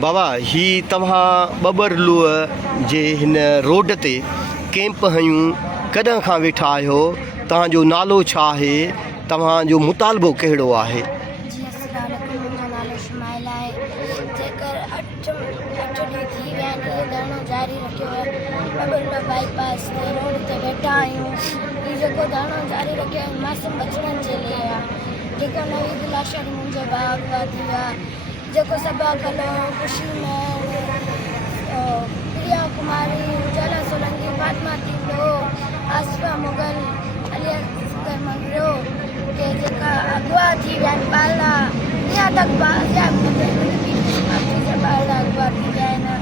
बाबा ही तव्हां ॿॿरलूअ जे हिन रोड ते कैंप हयूं कॾहिं खां वेठा आहियो? तव्हांजो नालो छा आहे? तव्हांजो मुतालबो कहिड़ो आहे? जी अस्सलाम वालेकुम, मुंहिंजो नालो शुमाइल आहे। जेकर 8 ॾींहं थी विया आहिनि इहो धरणो जारी रखियो आहे। ॿॿरलूअ बाईपास ते रोड ते वेठा आहियूं। हीउ जेको धरणो जारी रखियो आहे मासूम बचड़नि जे लाइ आहे। जेको नवीद लाशाणी मुंहिंजो भाउ अगवा थी विया, जेको सबा कलो, ख़ुशी महल, प्रिया कुमारी, उजाला सोलंकी, फातिमा तीलो, आसिफा मुगल, अली असगर मंगरो के जेका अगवा थी विया आहिनि ॿारड़ा, यहाँ तक बाज़ियाब ॿारड़ा अगवा थी विया आहिनि।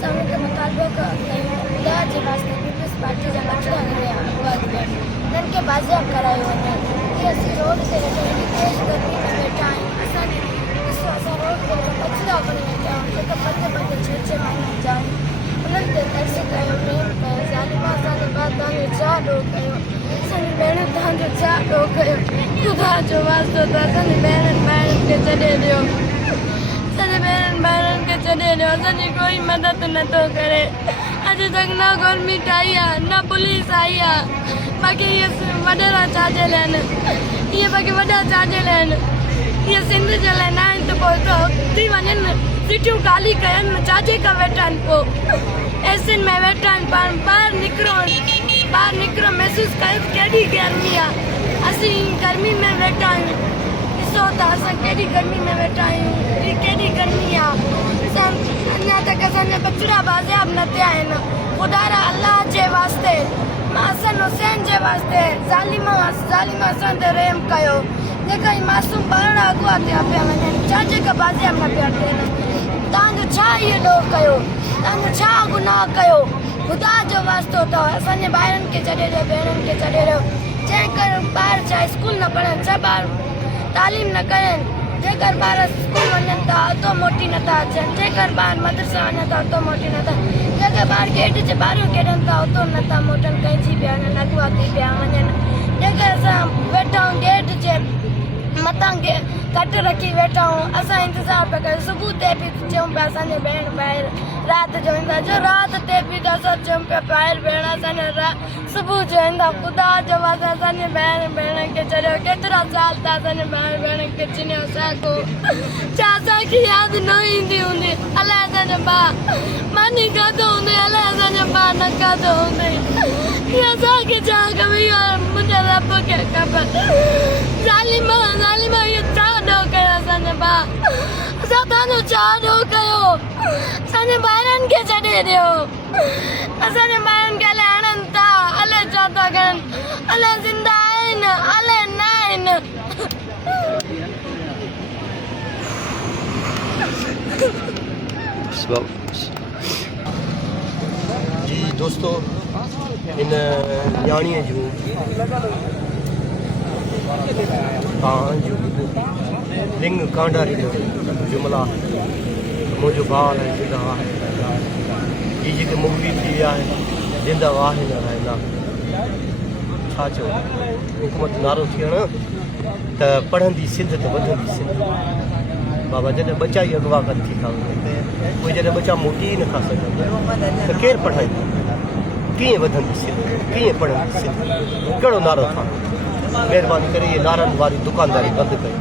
सभिनी खे मुतालबो कयूं ख़ुदा जे वास्ते पीपल्स पार्टी जा बचड़ा अगवा थी विया आहिनि, हिननि खे बाज़ियाब करायो वञे। हीअ असीं रोड ते वेठा आहियूं, तेज़ गर्मी में वेठा आहियूं। असांखे ॾिसो असां रोड ते बचड़ा खणी वेठा आहियूं, जेका 5-5, 6-6 महीना जा आहिनि। उन्हनि ते कर्ज़ कयो, प्रेम कयो, ज़ालिमा असांजे ॿार तव्हांजो छा ॾोह कयो? असांजी भेणूं तव्हांजो छा ॾोह कयो? ख़ुदा जो वास्तो त असांजी भेणनि भाइरनि खे छॾे ॾियो, असांजे भेणनि भाइरनि खे छॾे ॾियो। असांजी कोई मदद नथो करे। अॼु तक न गवर्नमेंट आई आहे, न पुलिस आई आहे। बाक़ी इहे वॾेरा चाढ़ियल आहिनि, इहे बाक़ी वॾा चाढ़ियल आहिनि। इहे सिंध जे लाइ न आहिनि त पोइ त थी वञनि, सीटियूं ख़ाली कयनि, चाचे खां वेठा आहिनि। पोइ एसिन में वेठा आहिनि, पाण ॿाहिरि निकिरो महसूसु कयो केॾी गर्मी आहे। असीं गर्मी में वेठा आहियूं, ॾिसो त असां केॾी गर्मी में वेठा आहियूं, हीअ केॾी गर्मी आहे। अञा तक असांजा बचड़ा बाज़ियाब न थिया आहिनि। ख़ुदा रा अल्लाह जे वास्ते, हसन हुसैन जे वास्ते ज़ालिमा असां ते रहम कयो। जेका ही मासूम ॿारड़ा अगवा थिया पिया वञनि, चाचे खां बाज़ियाब न पिया थियनि। तव्हांजो छा इहो ॾोह कयो? तव्हांजो छा गुनाह कयो? ख़ुदा जो वास्तो अथव, असांजे ॿारनि खे छॾे ॾियो, भेणनि खे छॾे ॾियो। जंहिं करे ॿार छा स्कूल न पढ़नि, सभु ॿार तालीम न कनि। जेकर ॿार स्कूल वञनि था उतो मोटी नथा अचनि, जेकर ॿार मदरसा वञनि था उतो मोटी नथा, जेकर ॿार गेट जे ॿाहिरियों खेॾनि था उतो नथा मोटनि, कहिंजी पिया वञनि, अगवा थी पिया वञनि। जेकर असां वेठा आहियूं गेट जे मथां कट रखी वेठा आहियूं, असां इंतज़ारु पिया कयूं। सुबुह ते बि चऊं पिया असांजे भेण ॿाहिरि, राति जो ईंदा, जो राति ते बि त असां चऊं पिया ॿाहिरि भेण असांजा सुबुह जो ईंदा। ख़ुदा जो वास्ते असांजे भेण खे छॾियो। केतिरा साल त असांजे भेण खे चिनियो असांखो, छा असांखे यादि न ईंदी हूंदी? अलाए असांजा ॿार मानी खाधो हूंदे, अलाए असांजा ॿार न खाधो हूंदे। हीअ असांखे छा कमी आहे? मुंहिंजे रब खे ख़बर। ज़ालिमा इहो छा ॾोह कयो असांजे ॿार? असां तव्हांजो छा ॾोह कयो? असांजे ॿारनि खे छॾे ॾियो। असांजे ॿारनि खे अलाए हणनि था, अलाए छा था कनि, अलाए ज़िंदा आहिनि, अलाए न आहिनि। जी दोस्तों, इन न्याणीअ जूं लिंग कांडारी जो जुमला मुंहिंजो भाउ आहे ज़िंदा आहे, हीअ जेके मुगली थी विया आहिनि ज़िंदा आहे न रहंदा। छा चओ, हुकूमत नारो थियण त पढ़ंदी सिंध त वधंदी सिंध। बाबा जॾहिं बचा ई अगवा कनि थी था वञनि, उहे जॾहिं बचा मोटी ई नथा सघनि त केरु पढ़ाईंदो? कीअं वधंदी सिंध? कीअं पढ़ंदी सिंध? कहिड़ो नारो था? महिरबानी करे इहे नारनि वारी दुकानदारी बंदि कयो।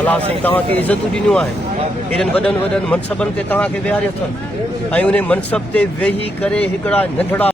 अलाह साईं तव्हांखे इज़तूं ॾिनियूं आहिनि, एॾनि वॾनि मनसबनि ते तव्हांखे विहारियो अथनि, ऐं उन मनसब ते वेही करे हिकिड़ा नंढड़ा